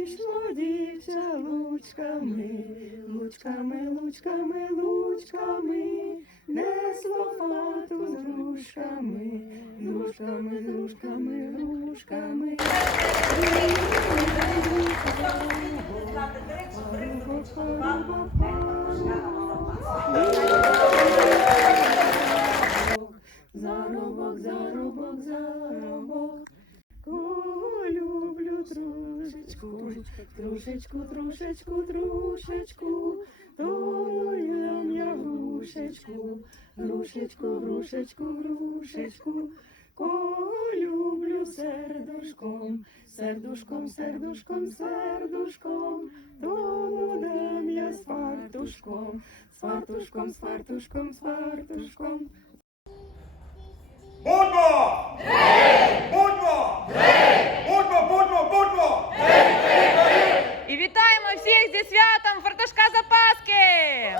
Вийшло дівча лучками, лучками, лучками, лучками, несло фату з грушками, з грушками, з грушками, грушками. Заробок, заробок, заробок. Трошечку, трошечку, трошечку, тому ям я грушечку, грушечку, грушечку, грушечку. Кого люблю сердушком, сердушком, сердушком, сердушком, тому дам я з фартушком, з фартушком, з фартушком, з фартушком. Вітаємо всіх зі святом Фартушка Запаски!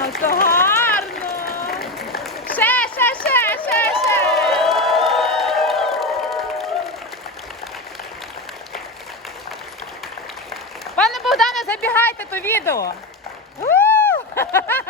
А то гарно! Ще, ще, ще, ще, ще! Пане Богдане, забігайте то відео!